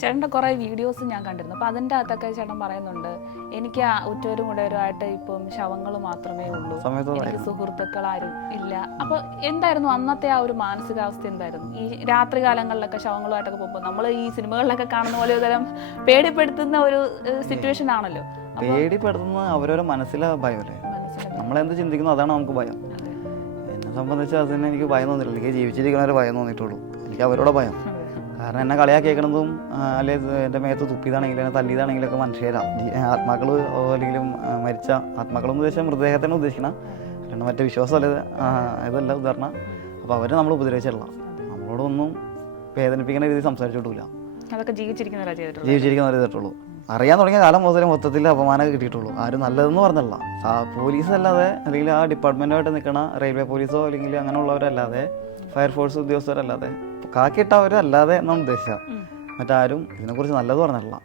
ചേട്ടന്റെ കുറേ വീഡിയോസ് ഞാൻ കണ്ടിരുന്നു. അപ്പോൾ അതിന്റെ അകത്തൊക്കെ ചേട്ടൻ പറയുന്നുണ്ട് എനിക്ക് ഉറ്റവരും കൂടെവരുമായിട്ട് ഇപ്പം ശവങ്ങൾ മാത്രമേ ഉള്ളൂ. എനിക്ക് എനിക്ക് സുഹൃത്തുക്കളാരും ഇല്ല. അപ്പോൾ എന്തായിരുന്നു അന്നത്തെ ആ ഒരു മാനസികാവസ്ഥ എന്തായിരുന്നു? ഈ രാത്രി കാലങ്ങളിലൊക്കെ ശവങ്ങളുമായിട്ടൊക്കെ പോകുമ്പോൾ നമ്മൾ ഈ സിനിമകളിലൊക്കെ കാണുന്ന പോലെ തരം പേടിപ്പെടുത്തുന്ന ഒരു സിറ്റുവേഷൻ ആണല്ലോ. പേടിപ്പെടുത്തുന്ന അവരവരെ മനസ്സിലെ ഭയമല്ലേ നമ്മളെന്ത് ചിന്തിക്കുന്നു അതാണ് നമുക്ക് ഭയം. എന്നെ സംബന്ധിച്ച് അതിന് എനിക്ക് ഭയം തോന്നിയിട്ടില്ല. എനിക്ക് ജീവിച്ചിരിക്കുന്നവരെ ഭയം തോന്നിയിട്ടുള്ളൂ. എനിക്ക് അവരോട് ഭയം. കാരണം എന്നെ കളിയാക്കിയേക്കണതും അല്ലെങ്കിൽ എന്റെ മേത്ത് തുപ്പിയതാണെങ്കിലും എന്നെ തല്ലിയതാണെങ്കിലൊക്കെ മനുഷ്യരാ. ആത്മാക്കൾ അല്ലെങ്കിലും മരിച്ച ആത്മാക്കളെന്ന് ഉദ്ദേശിച്ച മൃതദേഹത്തിനെ ഉദ്ദേശിക്കണം. അല്ലാണ്ട് മറ്റേ വിശ്വാസമല്ല ഇതല്ല ഉദാഹരണം. അപ്പോൾ അവർ നമ്മൾ ഉപദ്രവിച്ചിട്ടില്ല. നമ്മളോടൊന്നും വേദനിപ്പിക്കുന്ന രീതിയിൽ സംസാരിച്ചിട്ടില്ല. അതൊക്കെ ജീവിച്ചിരിക്കുന്നവരാ ചെയ്തിട്ടുള്ളൂ. അറിയാൻ തുടങ്ങിയ കാലം മുതലേ മൊത്തത്തിൽ അപമാനം കിട്ടിയിട്ടുള്ളൂ. ആരും നല്ലതെന്ന് പറഞ്ഞല്ല പോലീസ് അല്ലാതെ അല്ലെങ്കിൽ ആ ഡിപ്പാർട്ട്മെന്റുമായിട്ട് നിൽക്കണ റെയിൽവേ പോലീസോ അല്ലെങ്കിൽ അങ്ങനെയുള്ളവരല്ലാതെ ഫയർഫോഴ്സ് ഉദ്യോഗസ്ഥരല്ലാതെ കാക്കിയിട്ടവരല്ലാതെ എന്നാണ് ഉദ്ദേശിച്ചത് മറ്റാരും ഇതിനെക്കുറിച്ച് നല്ലത് പറഞ്ഞിട്ടില്ല.